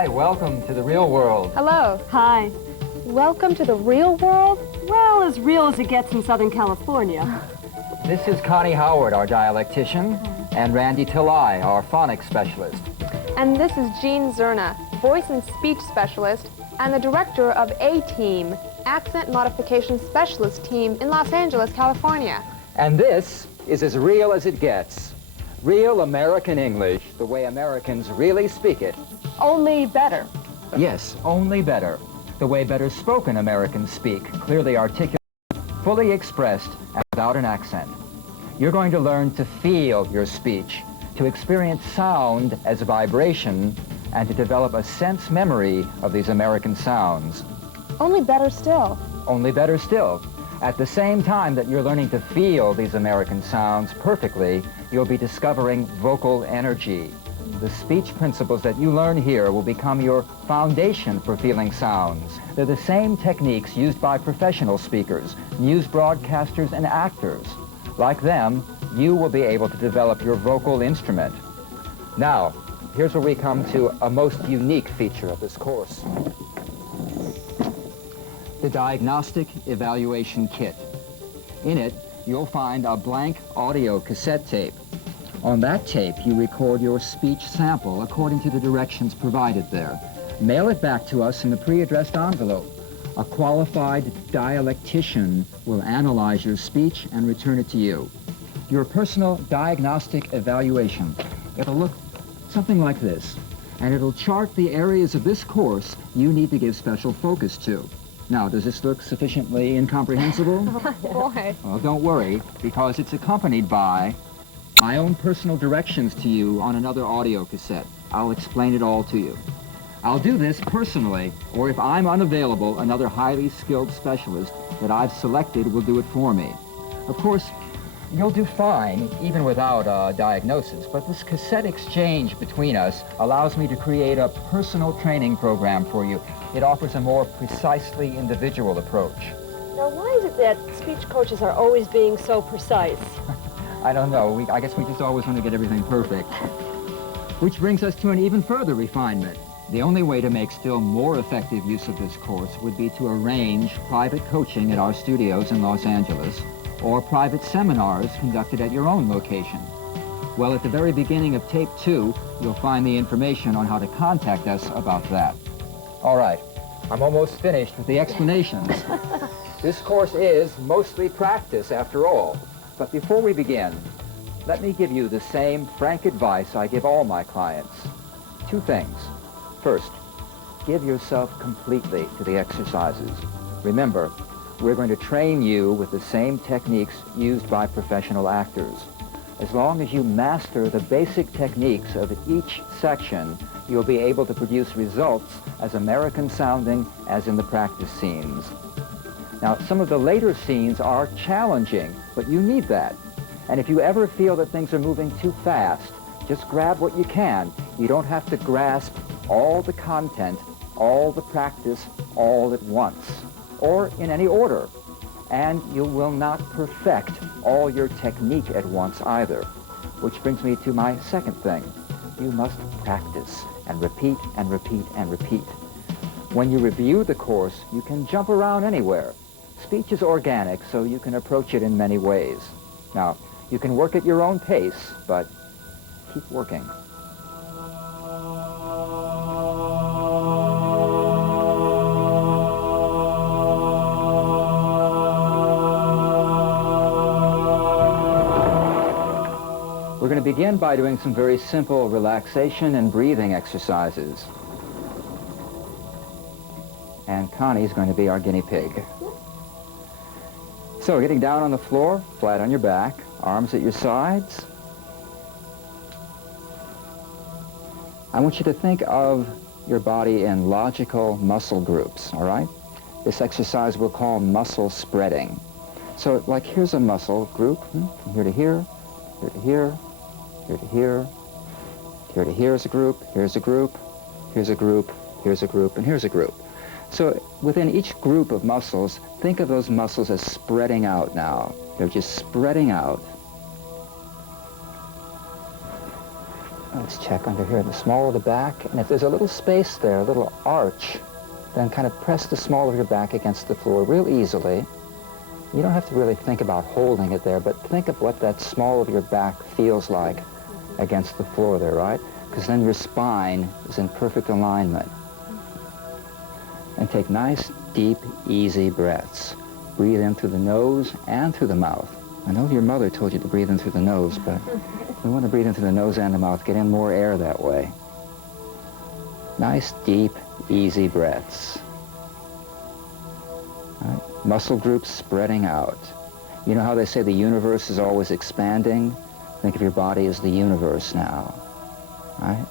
Hi, welcome to the real world. Hello. Hi. Welcome to the real world? Well, as real as it gets in Southern California. This is Connie Howard, our dialectician, and Randy Tillai, our phonics specialist. And this is Jean Zerna, voice and speech specialist, and the director of A-Team, Accent Modification Specialist Team in Los Angeles, California. And this is as real as it gets. Real American English, the way Americans really speak it. Only better. Yes, only better. The way better spoken Americans speak, clearly articulate, fully expressed, and without an accent. You're going to learn to feel your speech, to experience sound as vibration, and to develop a sense memory of these American sounds. Only better still. Only better still. At the same time that you're learning to feel these American sounds perfectly, you'll be discovering vocal energy. The speech principles that you learn here will become your foundation for feeling sounds. They're the same techniques used by professional speakers, news broadcasters, and actors. Like them, you will be able to develop your vocal instrument. Now, here's where we come to a most unique feature of this course. The Diagnostic Evaluation Kit. In it, you'll find a blank audio cassette tape. On that tape, you record your speech sample according to the directions provided there. Mail it back to us in the pre-addressed envelope. A qualified dialectician will analyze your speech and return it to you. Your personal diagnostic evaluation. It'll look something like this, and it'll chart the areas of this course you need to give special focus to. Now, does this look sufficiently incomprehensible? Boy. Well, don't worry, because it's accompanied by my own personal directions to you on another audio cassette. I'll explain it all to you. I'll do this personally, or if I'm unavailable, another highly skilled specialist that I've selected will do it for me. Of course, you'll do fine, even without a diagnosis, but this cassette exchange between us allows me to create a personal training program for you. It offers a more precisely individual approach. Now, why is it that speech coaches are always being so precise? I don't know. I guess we just always want to get everything perfect. Which brings us to an even further refinement. The only way to make still more effective use of this course would be to arrange private coaching at our studios in Los Angeles, or private seminars conducted at your own location. Well, at the very beginning of tape 2, you'll find the information on how to contact us about that. All right, I'm almost finished with the explanations. This course is mostly practice after all. But before we begin, let me give you the same frank advice I give all my clients. 2 things. First, give yourself completely to the exercises. Remember, we're going to train you with the same techniques used by professional actors. As long as you master the basic techniques of each section, you'll be able to produce results as American sounding as in the practice scenes. Now, some of the later scenes are challenging, but you need that. And if you ever feel that things are moving too fast, just grab what you can. You don't have to grasp all the content, all the practice, all at once, or in any order. And you will not perfect all your technique at once either. Which brings me to my second thing. You must practice and repeat and repeat and repeat. When you review the course, you can jump around anywhere. Speech is organic, so you can approach it in many ways. Now, you can work at your own pace, but keep working. We're going to begin by doing some very simple relaxation and breathing exercises. And Connie's going to be our guinea pig. So, getting down on the floor, flat on your back, arms at your sides. I want you to think of your body in logical muscle groups, all right? This exercise we'll call muscle spreading. So, like, here's a muscle group, from here to here, here to here, here to here, here to here is a group, here's a group, here's a group, here's a group, and here's a group. So within each group of muscles, think of those muscles as spreading out now. They're just spreading out. Let's check under here, the small of the back. And if there's a little space there, a little arch, then kind of press the small of your back against the floor real easily. You don't have to really think about holding it there, but think of what that small of your back feels like against the floor there, right? Because then your spine is in perfect alignment. And take nice, deep, easy breaths. Breathe in through the nose and through the mouth. I know your mother told you to breathe in through the nose, but we want to breathe in through the nose and the mouth. Get in more air that way. Nice, deep, easy breaths. All right. Muscle groups spreading out. You know how they say the universe is always expanding? Think of your body as the universe now, right?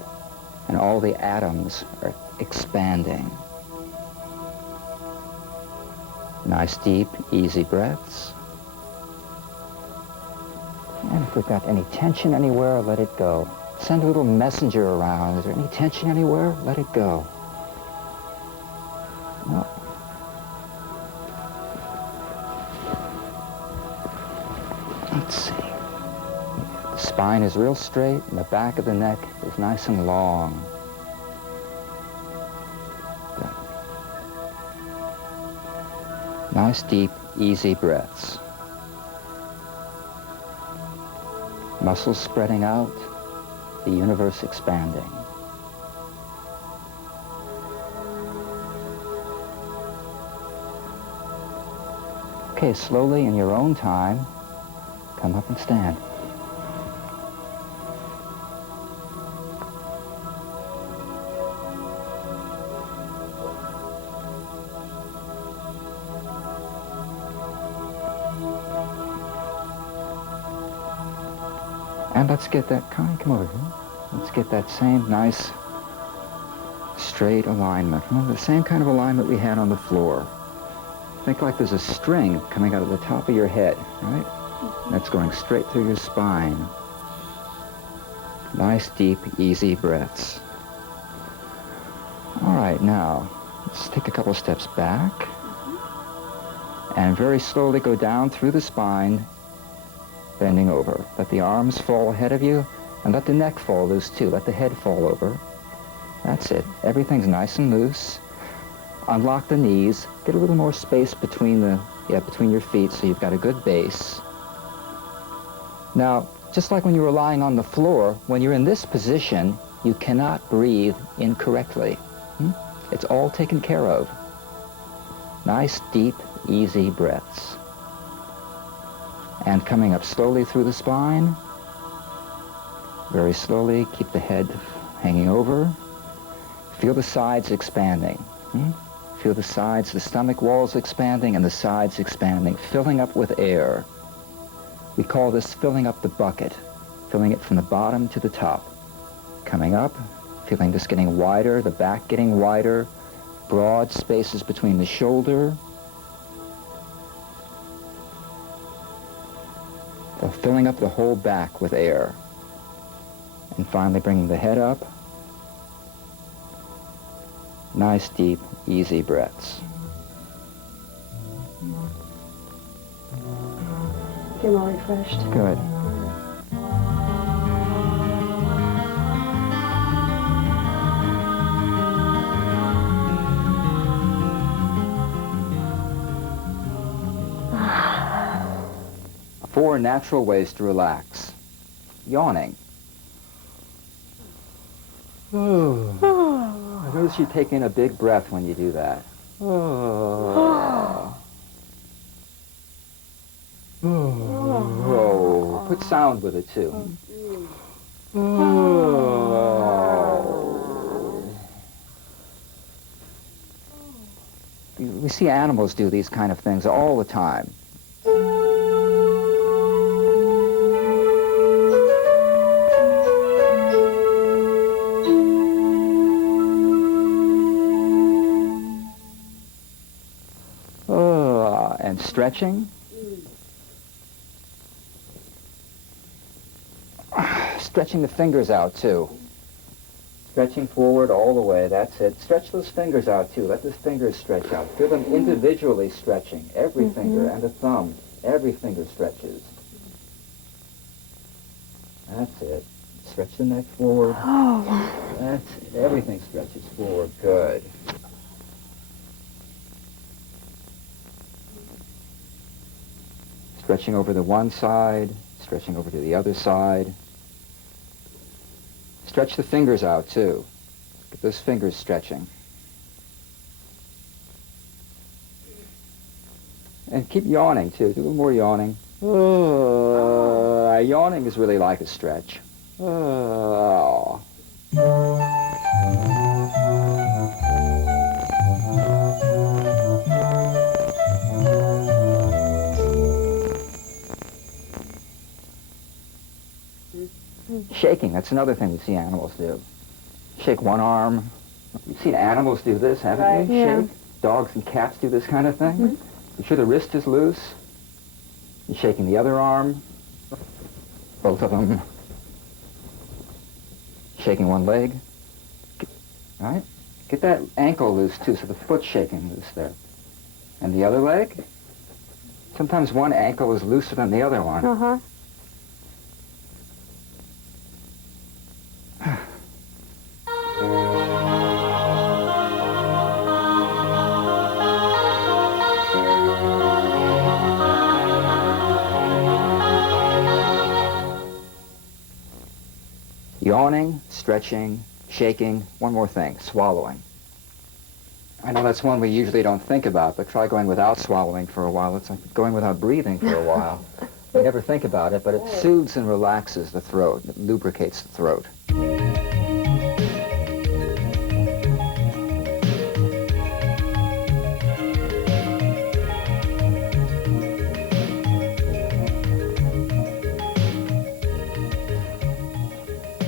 And all the atoms are expanding. Nice, deep, easy breaths. And if we've got any tension anywhere, let it go. Send a little messenger around. Is there any tension anywhere? Let it go. No. Let's see. The spine is real straight, and the back of the neck is nice and long. Good. Nice, deep, easy breaths. Muscles spreading out, the universe expanding. Okay, slowly in your own time, come up and stand. And let's get that, come over here. Let's get that same nice straight alignment. Remember the same kind of alignment we had on the floor. Think like there's a string coming out of the top of your head, right? That's going straight through your spine. Nice, deep, easy breaths. All right, now, let's take a couple steps back. And very slowly go down through the spine, bending over. Let the arms fall ahead of you, and let the neck fall loose too. Let the head fall over. That's it. Everything's nice and loose. Unlock the knees. Get a little more space between between your feet so you've got a good base. Now, just like when you were lying on the floor, when you're in this position, you cannot breathe incorrectly. It's all taken care of. Nice, deep, easy breaths. And coming up slowly through the spine. Very slowly, keep the head hanging over. Feel the sides expanding. Feel the sides, the stomach walls expanding and the sides expanding, filling up with air. We call this filling up the bucket, filling it from the bottom to the top. Coming up, feeling this getting wider, the back getting wider, broad spaces between the shoulder. So filling up the whole back with air. And finally bringing the head up. Nice, deep, easy breaths. Feel more refreshed. Good. Four natural ways to relax. Yawning. I notice you take in a big breath when you do that. Put sound with it too. We see animals do these kind of things all the time. And stretching. Stretching the fingers out too. Stretching forward all the way, that's it. Stretch those fingers out too. Let the fingers stretch out. Feel them individually stretching. Every finger and the thumb. Every finger stretches. That's it. Stretch the neck forward. Oh. Everything stretches forward. Good. Stretching over to one side, stretching over to the other side. Stretch the fingers out, too. Get those fingers stretching. And keep yawning, too. Do a little more yawning. Yawning is really like a stretch. Shaking, that's another thing we see animals do. Shake one arm. You've seen animals do this, haven't Right. you? Yeah. Shake. Dogs and cats do this kind of thing. You sure the wrist is loose? You're shaking the other arm. Both of them. Shaking one leg. All right? Get that ankle loose, too, so the foot's shaking loose there. And the other leg? Sometimes one ankle is looser than the other one. Uh-huh. Yawning, stretching, shaking. One more thing, swallowing. I know that's one we usually don't think about, but try going without swallowing for a while. It's like going without breathing for a while. We never think about it, but it soothes and relaxes the throat. It lubricates the throat.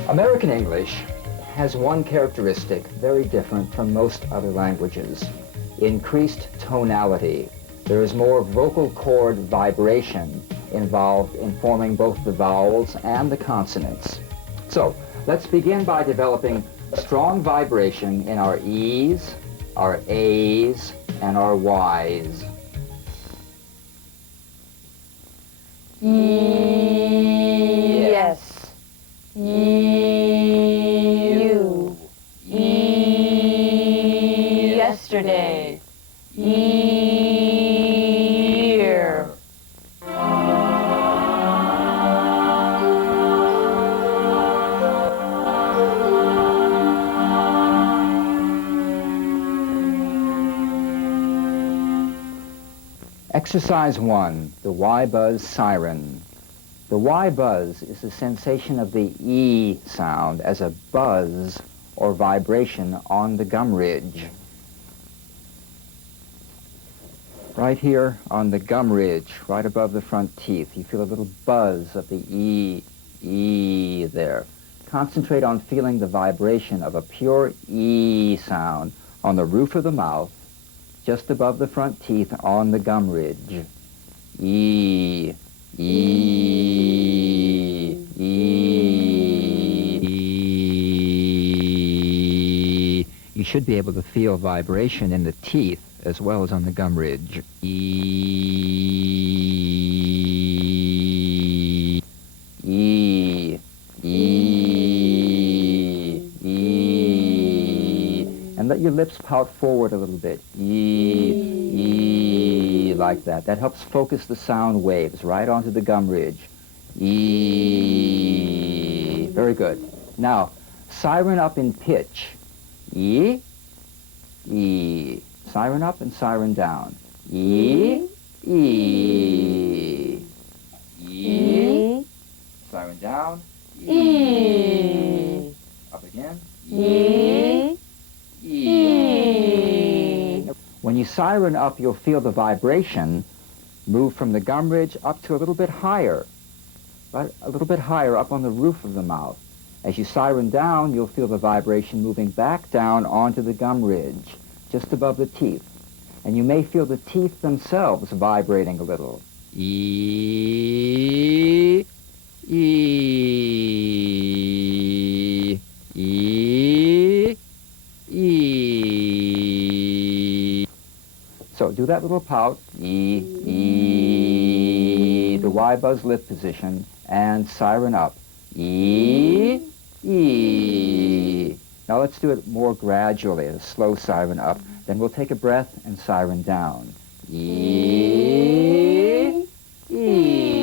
American English has one characteristic very different from most other languages: increased tonality. There is more vocal cord vibration involved in forming both the vowels and the consonants. So let's begin by developing strong vibration in our E's, our A's, and our Y's. Yes. You. Yesterday. Year. Exercise 1, the Y-buzz siren. The Y-buzz is the sensation of the E sound as a buzz or vibration on the gum ridge. Right here on the gum ridge, right above the front teeth, you feel a little buzz of the E there. Concentrate on feeling the vibration of a pure E sound on the roof of the mouth, just above the front teeth on the gum ridge. E. You should be able to feel vibration in the teeth as well as on the gum ridge. And let your lips pout forward a little bit. Like that. That helps focus the sound waves right onto the gum ridge. E. Very good. Now, siren up in pitch. E. Siren up and siren down. E. Siren down. Up again. When you siren up, you'll feel the vibration move from the gum ridge up to a little bit higher, right? A little bit higher up on the roof of the mouth. As you siren down, you'll feel the vibration moving back down onto the gum ridge, just above the teeth. And you may feel the teeth themselves vibrating a little. E. So do that little pout, E, the Y-buzz lip position, and siren up. E, E. Now let's do it more gradually, a slow siren up. Then we'll take a breath and siren down. E. E.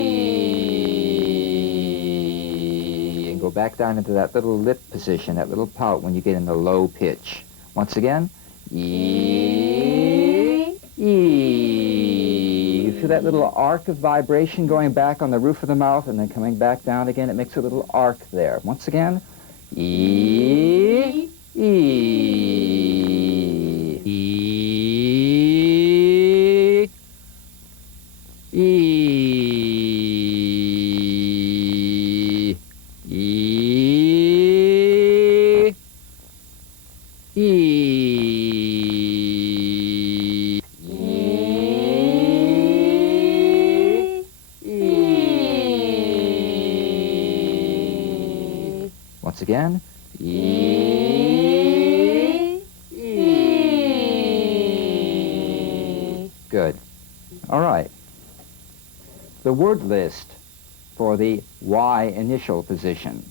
And go back down into that little lip position, that little pout when you get in the low pitch. Once again, E. E. You feel that little arc of vibration going back on the roof of the mouth and then coming back down again. It makes a little arc there. Once again, E. E. E. E. E. E. Once again, E. E. Good. All right. The word list for the Y initial position.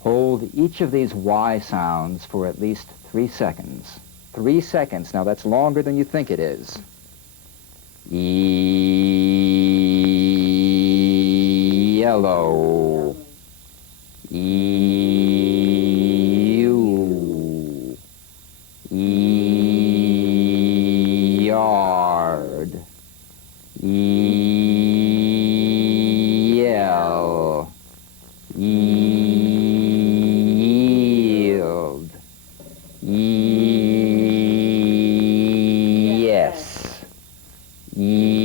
Hold each of these Y sounds for at least 3 seconds. 3 seconds. Now that's longer than you think it is. Yellow. Ew. Yard. Yell. Yield. Yes. Use.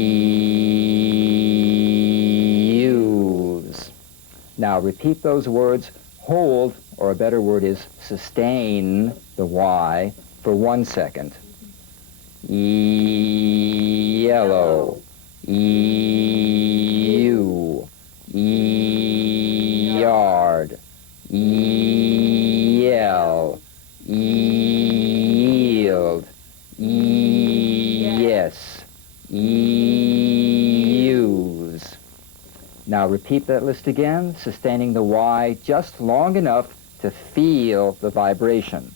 Now repeat those words. Hold, or a better word is sustain the Y for 1 second. Yellow. Ew. Yard. Yell. Yield. Yes. Use. Now repeat that list again, sustaining the Y just long enough to feel the vibration.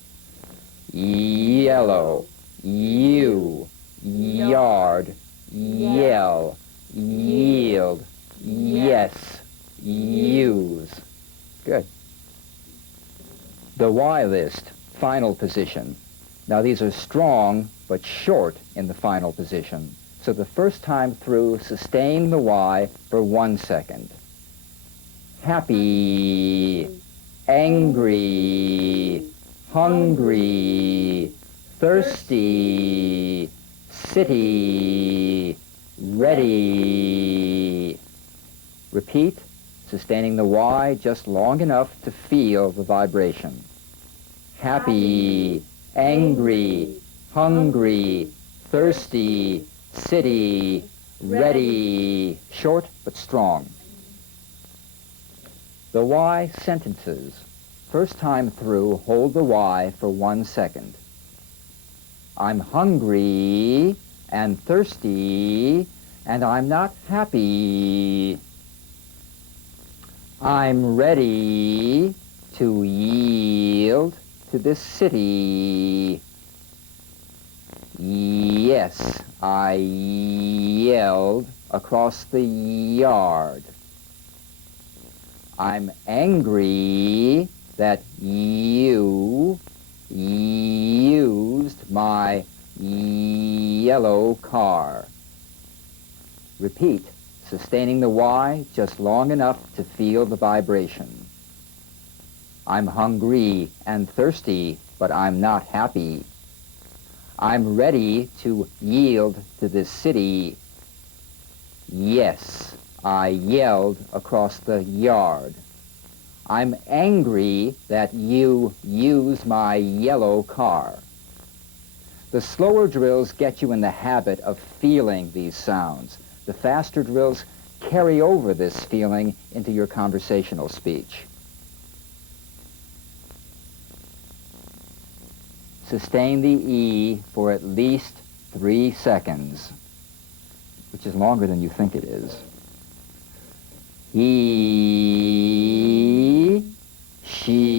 Yellow. You. Yard. Yell. Yield. Yes. Use. Good. The Y list, final position. Now these are strong but short in the final position. So the first time through, sustain the Y for 1 second. Happy, angry, hungry, thirsty, city, ready. Repeat, sustaining the Y just long enough to feel the vibration. Happy, angry, hungry, thirsty, city, ready. Short but strong. The Y sentences. First time through, hold the Y for 1 second. I'm hungry and thirsty and I'm not happy. I'm ready to yield to this city. Yes, I yelled across the yard. I'm angry that you used my yellow car. Repeat, sustaining the Y just long enough to feel the vibration. I'm hungry and thirsty, but I'm not happy. I'm ready to yield to this city. Yes, I yelled across the yard. I'm angry that you used my yellow car. The slower drills get you in the habit of feeling these sounds. The faster drills carry over this feeling into your conversational speech. Sustain the E for at least 3 seconds, which is longer than you think it is. He, she,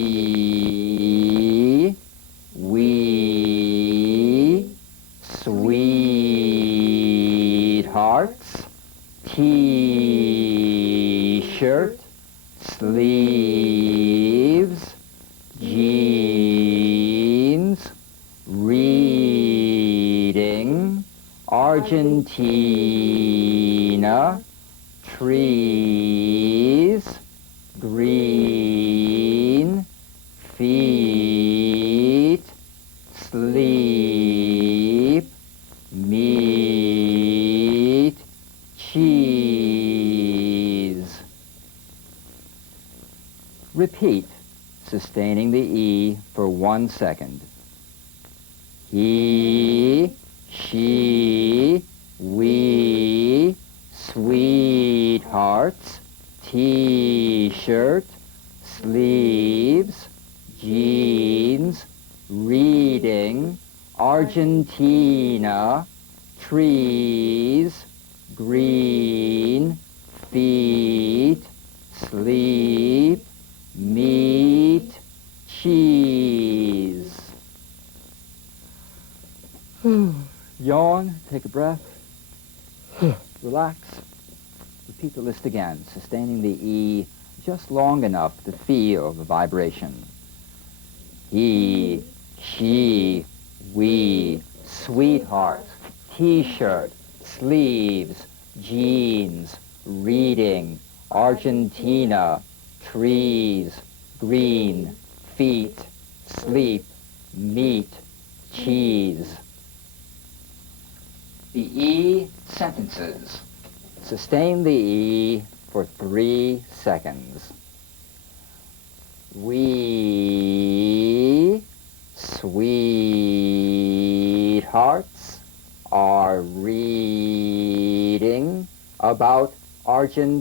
Argentina, trees, green, feet, sleep, meat, cheese. Repeat, sustaining the E for 1 second. He, she, we, sweethearts, T-shirt, sleeves, jeans, reading, Argentina, trees, green, feet, sleep, meat, cheese. Yawn, take a breath, relax. Repeat the list again, sustaining the E just long enough to feel the vibration. He, she, we, sweetheart, T-shirt, sleeves, jeans, reading, Argentina, trees, green, feet, sleep, meat, cheese. The E sentences. Sustain the E for 3 seconds. We, sweethearts, are reading about Argentina.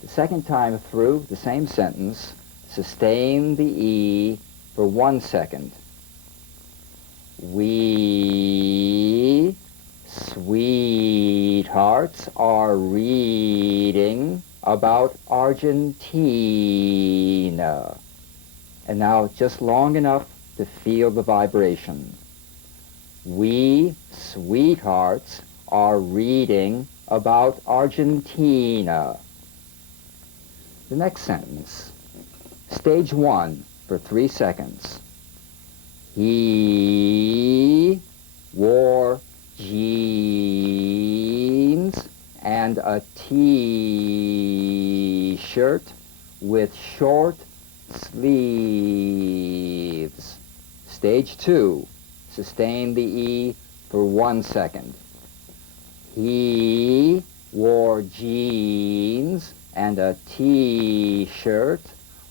The second time through the same sentence, sustain the E for 1 second. We, sweethearts, are reading about Argentina. And now just long enough to feel the vibration. We, sweethearts, are reading about Argentina. The next sentence. Stage 1 for 3 seconds. He wore jeans and a T-shirt with short sleeves. Stage 2. Sustain the E for 1 second. He wore jeans and a T-shirt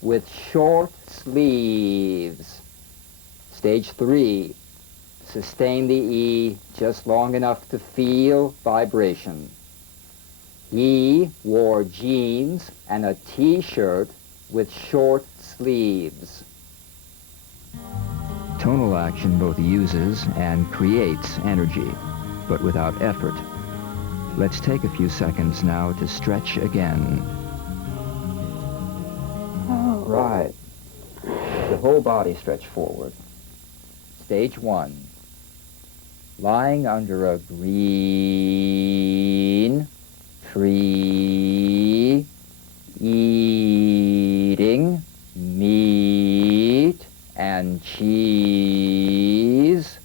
with short sleeves. Stage 3. Sustain the E just long enough to feel vibration. He wore jeans and a T-shirt with short sleeves. Tonal action both uses and creates energy, but without effort. Let's take a few seconds now to stretch again. Right. The whole body stretch forward. Stage 1. Lying under a green tree, eating meat and cheese,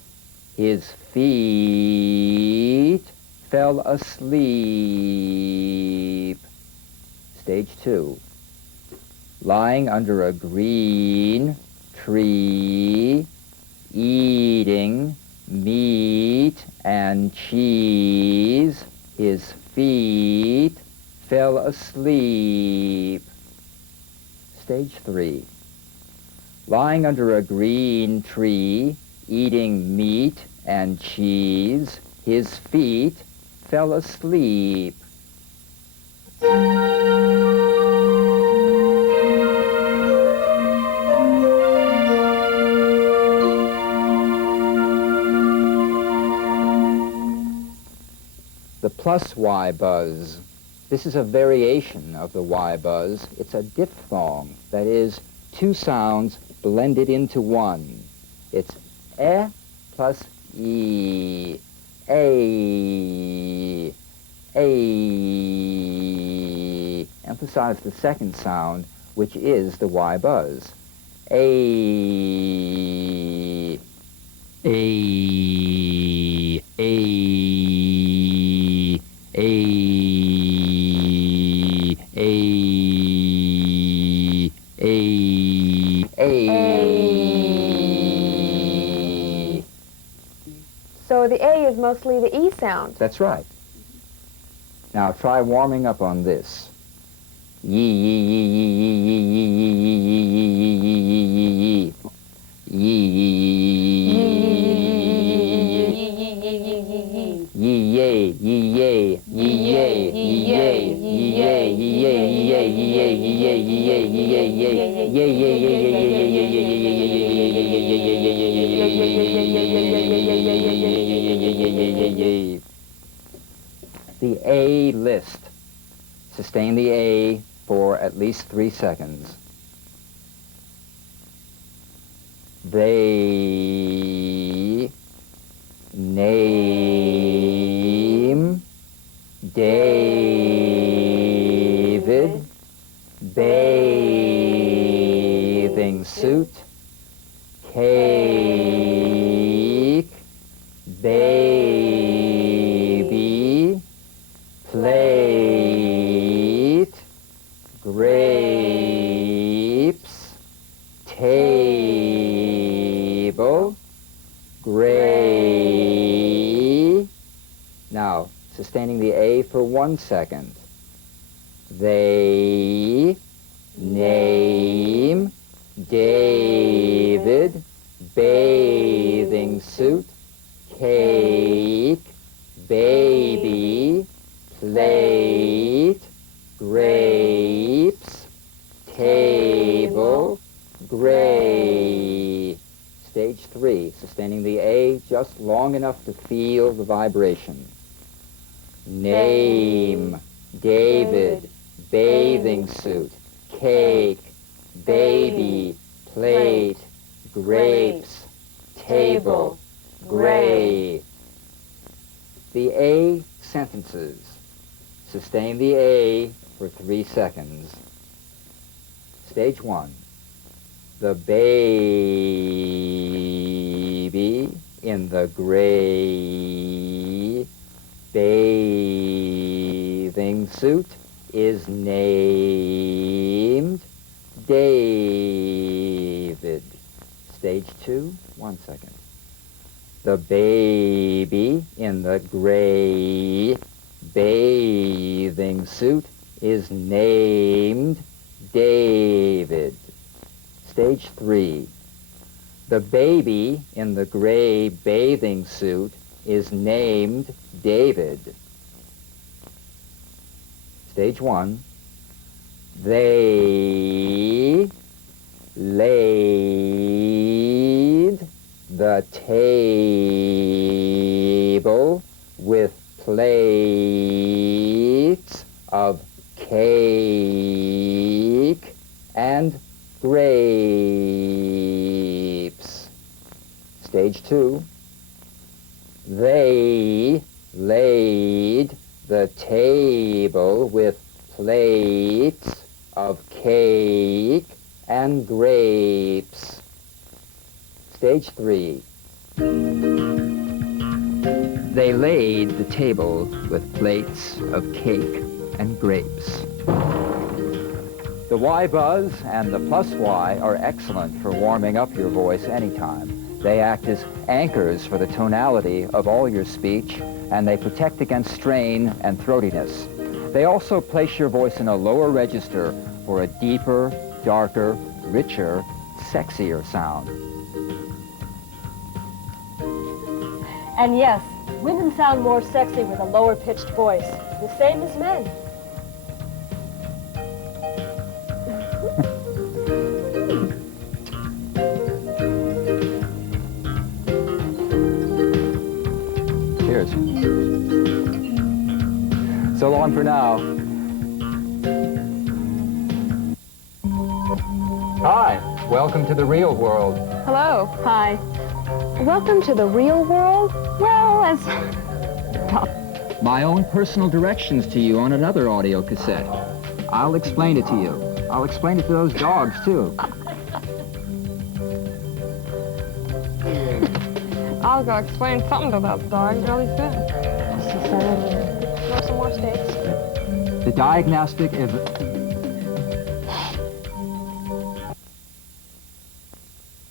his feet fell asleep. Stage 2. Lying under a green tree, eating meat and cheese, his feet fell asleep. Stage 3. Lying under a green tree, eating meat and cheese, his feet fell asleep. The plus Y buzz. This is a variation of the Y buzz. It's a diphthong, that is, 2 sounds blended into one. It's E plus E, A. Emphasize the second sound, which is the Y buzz. A. A, A, A, A, A, A. So the A is mostly the E sound. That's right. Now try warming up on this. Yee, yee, yee, yee, yee, yee, yee, yee, yee, yee, the A list. Sustain the A for at least 3 seconds. They name David bathing suit, cake, baby, plate, grapes, table, gray. Now, sustaining the A for 1 second. They name David bathing suit, cake, baby, plate, grapes, table, gray. Stage 3, sustaining the A just long enough to feel the vibration. Name David bathing suit, cake, baby, plate, grapes, table, gray. The A sentences. Sustain the A for 3 seconds. Stage 1. The baby in the gray bathing suit is named David. Stage 2, 1 second. The baby in the gray bathing suit is named David. Stage 3. The baby in the gray bathing suit is named David. Stage 1. They laid the table with plates of cake and grapes. Stage 2. They laid the table with plates of cake and grapes. Stage 3. They laid the table with plates of cake and grapes. The Y buzz and the plus Y are excellent for warming up your voice anytime. They act as anchors for the tonality of all your speech, and they protect against strain and throatiness. They also place your voice in a lower register for a deeper, darker, richer, sexier sound. And yes, women sound more sexy with a lower-pitched voice, the same as men. Cheers. So long for now. Hi, welcome to the real world. Hello. Hi. Welcome to the real world? Well, as... My own personal directions to you on another audio cassette. I'll explain it to you. I'll explain it to those dogs, too. I'll go explain something to that dog really soon. Society. Want some more steaks? The Diagnostic